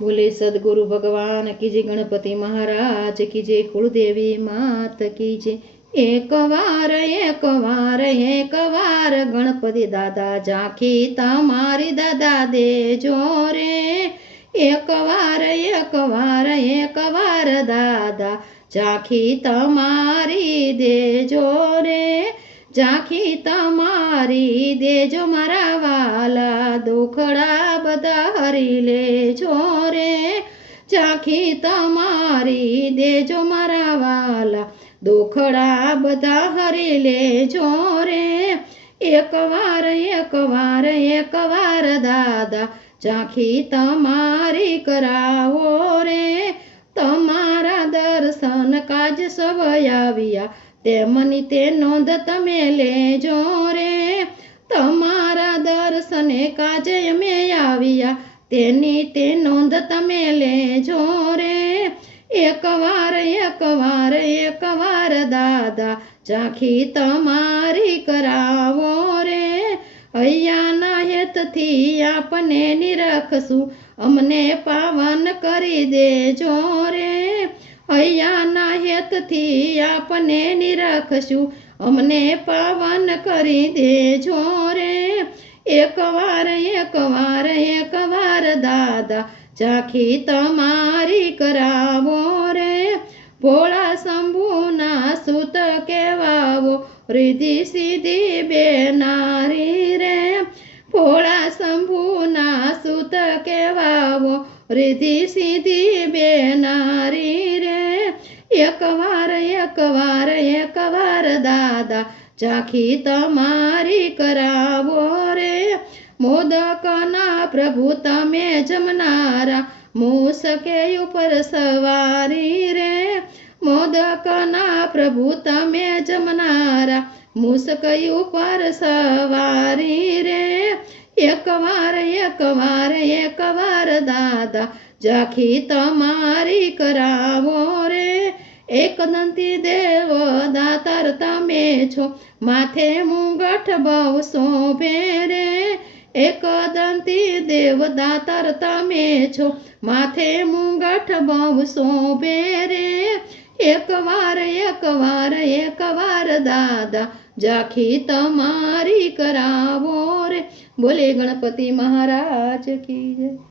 बोले सदगुरु भगवान की जय, गणपति महाराज की जय, कुलदेवी मात की जय। एक वार गणपति दादा झांकी तमारी दादा देजो रे। एक वार दादा झांकी तमारी देजो रे। झांकी तमारी देजो मारा वाला, दुखड़ा बधा हरी लेजो रे। झांकी तमारी देजो मारा वाला, दुखड़ा बधा हरी लेजो रे। एक वार दादा झांकी तमारी करावो रे। तमारा दर्शन काज सब आविया, तेमनी ते नोंध तमे लेजो रे। तमारा दर्शने काजे में आविया, तेनी ते नोंध तमे लेजो रे। एक वार दादा झांकी तमारी करावो रे। हૈયાના હેતથી આપને નિરખશું, અમને પાવન કરી દેજો રે। હૈયાના હેતથી આપને નિરખશું, અમને પાવન કરી દેજો રે। એક વાર દાદા झांकी तमारी करावो रे। भोळा शंभूना सुत केवावो, रिधी सीधी बेनारी रे। भोळा शंभूना सुत केवावो, रिधी सीधी बेनारी रे। एक वार दादा झांकी तमारी करावो रे। मोदकना प्रभु तमे जमनारा, मूसके ऊपर सवारी रे। मोदकना प्रभु तमे जमनारा, मूसक ऊपर सवारी रे। एक वार दादा झांकी तमारी करावो रे। एक दंती देव दातार तमे छो, माथे मुंगठ बहु शोभे रे। एक दंती देव दातार तमे छो, माथे मुंगठ बहु शोभे रे। एक वार दादा झांकी तमारी करावो रे। बोले गणपति महाराज की जय।